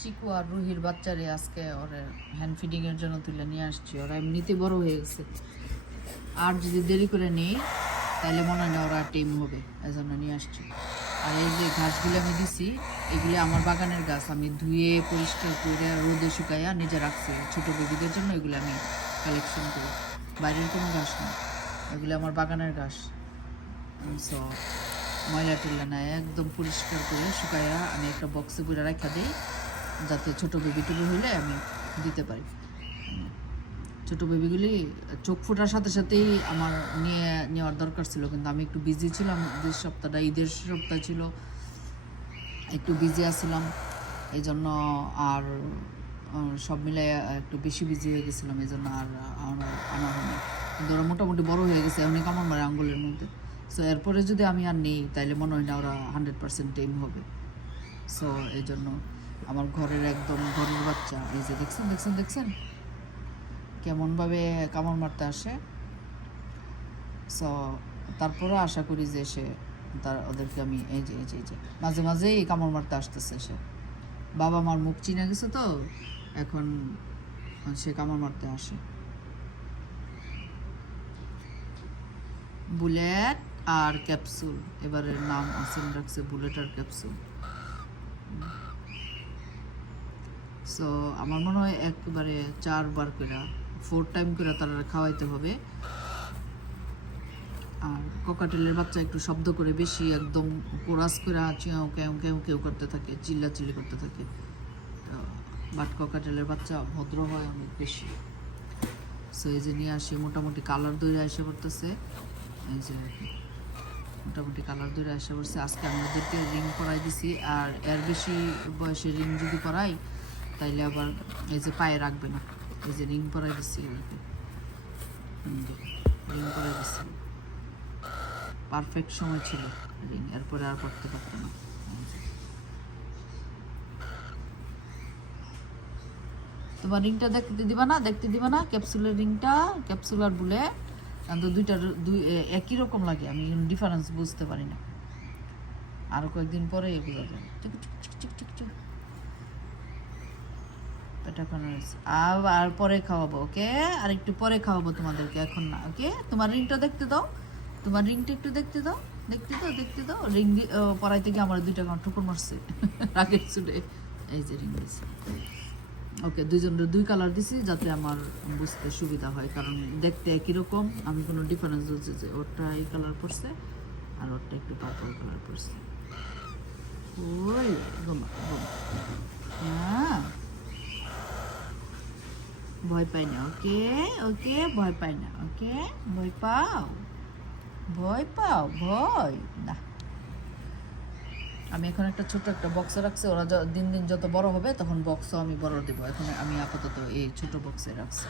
চিকু আর রুহির বাচ্চারে আজকে ওরা হ্যান্ড ফিডিংয়ের জন্য তুলে নিয়ে আসছি। ওরা এমনিতে বড় হয়ে গেছে, আর যদি দেরি করে নেই তাহলে মনে হয় না ওরা টেম হবে, এজন্য নিয়ে আসছি। আর এই যে ঘাসগুলো আমি দিছি, এগুলি আমার বাগানের গাছ, আমি ধুয়ে পরিষ্কার করে রোদে শুকাইয়া নিজে রাখছি ছোটো বেবিদের জন্য। এগুলো আমি কালেকশন করি, বাইরের কোনো ঘাস না, এগুলো আমার বাগানের ঘাস। সো ময়লা টয়লা নাই, একদম পরিষ্কার করে শুকাইয়া আমি একটা বক্সে করে রাখা দিই, যাতে ছোটো বেবি টুবি হইলে আমি দিতে পারি। ছোটো বেবিগুলি চোখ ফোটার সাথে সাথেই আমার নিয়ে নেওয়ার দরকার ছিল, কিন্তু আমি একটু বিজি ছিলাম। সপ্তাহটা ঈদের সপ্তাহ ছিল, একটু বিজি আসছিলাম, এই জন্য আর সব মিলে একটু বেশি বিজি হয়ে গেছিলাম, এই জন্য আর আনা হয়নি। কিন্তু ওরা মোটামুটি বড় হয়ে গেছে, অনেক আমার মারে আঙ্গুলের মধ্যে। সো এরপরে যদি আমি আর নেই তাইলে মনে হয় না ওরা 100% টেম হবে। সো এই জন্য আমার ঘরের একদম ঘরের বাচ্চা, এই যে দেখছেন দেখছেন দেখছেন কেমনভাবে কামড় মারতে আসে। সো তারপরে আশা করি যে সে ওদেরকে আমি এই যে এই যে এই যে মাঝে মাঝেই কামড় মারতে আসতেছে সে। বাবা মার মুখ চিনে গেছে, তো এখন সে কামড় মারতে আসে। বুলেট আর ক্যাপসুল, এবারের নাম আসিন রাখছে বুলেট আর ক্যাপসুল। সো আমার মনে হয় একবারে 4 বার করে 4 টাইম করে তারা খাওয়াইতে হবে। আর ককাটেলের বাচ্চা একটু শব্দ করে বেশি, একদম কোরাস করে কেউ কেউ কেউ কেউ করতে থাকে, চিল্লাচিল্লি করতে থাকে। বাট ককাটেলের বাচ্চা ভদ্র হয় অনেক বেশি। সো এই যে নিয়ে আসি, মোটামুটি কালার দৌড়ে আসে পড়তেছে, এই যে মোটামুটি কালার দৌড়ে আসে পড়ছে। আজকে আমাদেরকে রিং করাই দিছি, আর এর বেশি বয়সে রিং যদি করাই তাইলে আবার এই যে পায়ে রাখবে না, এই যে রিং করাই দিচ্ছি, রিং করাই দিচ্ছি। পারফেক্ট সময় ছিল রিং, এরপরে আর করতে পারতো না। তোমার রিংটা দেখতে দিবা না, দেখতে দিবা না ক্যাপসুলের রিংটা, ক্যাপসুল আর বুলে তো দুই একই রকম লাগে, আমি ডিফারেন্স বুঝতে পারি না। আরও কয়েকদিন পরে বোঝা যাবে। আর পরে খাওয়াবো, ওকে, আর একটু পরে খাওয়াবো তোমাদেরকে, এখন না, ওকে। তোমার রিংটা দেখতে দাও, তোমার রিংটা একটু দেখতে দাও, দেখতে দাও, দেখতে দাও। রিং পরাইতে গিয়ে আমার 2টা ঠুকুর মারছে রাগের চুলে। এই যে রিং দিছি, ওকে, দুইজনের 2 কালার দিছি যাতে আমার বুঝতে সুবিধা হয়, কারণ দেখতে একই রকম, আমি কোনো ডিফারেন্স হচ্ছে যে ওরটা এই কালার পড়ছে আর ওরটা একটু পার্পল কালার পড়ছে। ওই হ্যাঁ, ভয় পাই না, ওকে ওকে, ভয় পাই না, ওকে। ভয় পাও, ভয় পাও, ভয় না। আমি এখন একটা ছোট একটা বক্সে রাখছি, ওরা দিন দিন যত বড় হবে তখন বক্সও আমি বড় দেবো। এখন আমি আপাতত এই ছোট বক্সে রাখছি।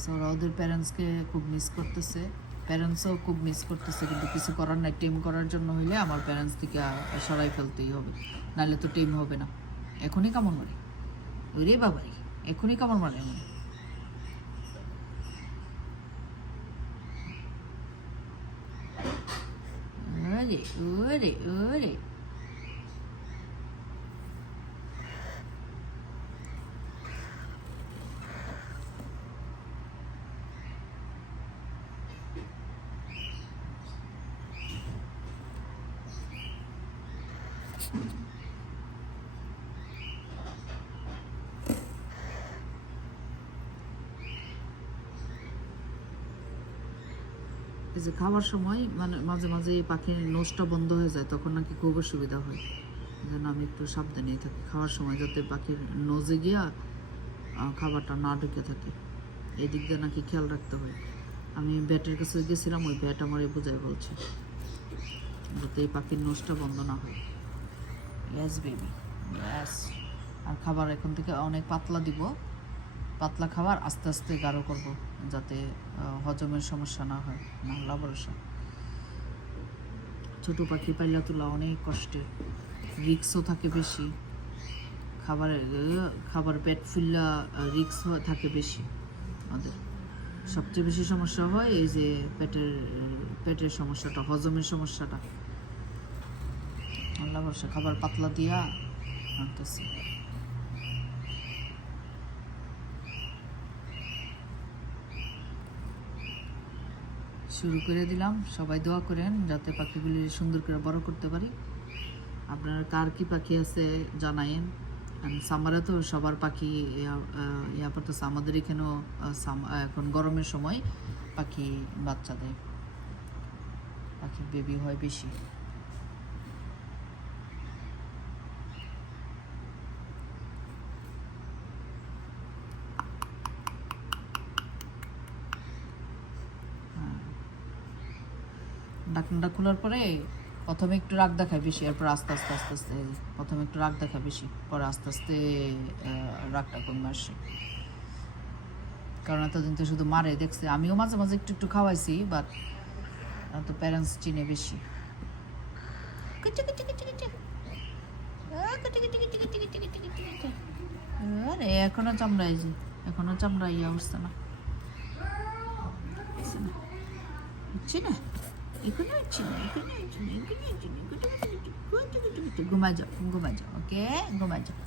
সো ওরা ওদের প্যারেন্টসকে খুব মিস করতেছে, প্যারেন্টসও খুব মিস করতেছে, কিন্তু কিছু করার নাই। টিম করার জন্য হইলে আমার প্যারেন্টস থেকে সরাই ফেলতেই হবে, নাহলে তো টিম হবে না। এখনই কামড় মারে, ওরে বাবাই, এখনই কামড় মারে আমার। ওরে ওরে ওরে, এই যে খাওয়ার সময় মানে মাঝে মাঝে পাখির নোজটা বন্ধ হয়ে যায়, তখন নাকি খুব অসুবিধা হয়। এই জন্য আমি একটু সাবধানেই থাকি খাওয়ার সময়, যাতে পাখির নোজে গিয়া খাবারটা না ঢুকে থাকে, এই দিক দিয়ে নাকি খেয়াল রাখতে হয়। আমি ব্যাটের কাছে গেছিলাম, ওই ব্যাট আমার বোঝায় বলছে যাতে এই পাখির নোজটা বন্ধ না হয়। ইয়াস বেবি, ইয়াস। আর খাবার এখন থেকে অনেক পাতলা দিব, পাতলা খাবার আস্তে আস্তে গাঢ় করব, যাতে হজমের সমস্যা না হয়। না আল্লাহ ভরসা। ছোটো পাখি পাইলা তোলা অনেক কষ্টের, রিক্সও থাকে বেশি, খাবার পেট ফুল্লা রিক্স থাকে বেশি। ওদের সবচেয়ে বেশি সমস্যা হয় এই যে পেটের সমস্যাটা, হজমের সমস্যাটা। আল্লাহ ভরসা, খাবার পাতলা দিয়া আনতেছি। শুরু করে দিলাম। সবাই দোয়া করেন যাতে পাখিগুলি সুন্দর করে বড় করতে পারি। আপনার কার কি পাখি আছে জানায়েন। সামারে তো সবার পাখি ইয়া পড়তেছে, আমাদের এখানেও এখন গরমের সময় পাখি বাচ্চা দেয়, পাখি বেবি হয় বেশি। ঢাকনাটা খোলার পরে প্রথমে একটু রাগ দেখায় বেশি, এরপর আস্তে আস্তে আস্তে আস্তে প্রথমে একটু রাগ দেখায় বেশি, পরে আস্তে আস্তে রাগটা কমে আসে। কারণ এতদিন তো শুধু মারে দেখছে, আমিও মাঝে মাঝে একটু একটু খাওয়াইছি, বাট তো প্যারেন্টস চিনে বেশি। আরে এখনো চামড়াই যে, এখনো চামড়া ইয়া উঠছে না, বুঝছি না, এখানে হচ্ছে না, এখানে হচ্ছে না, এখানে হচ্ছে না, ঘুমায় যাও, ঘুমায় যাও, ওকে, ঘুমায় যাও।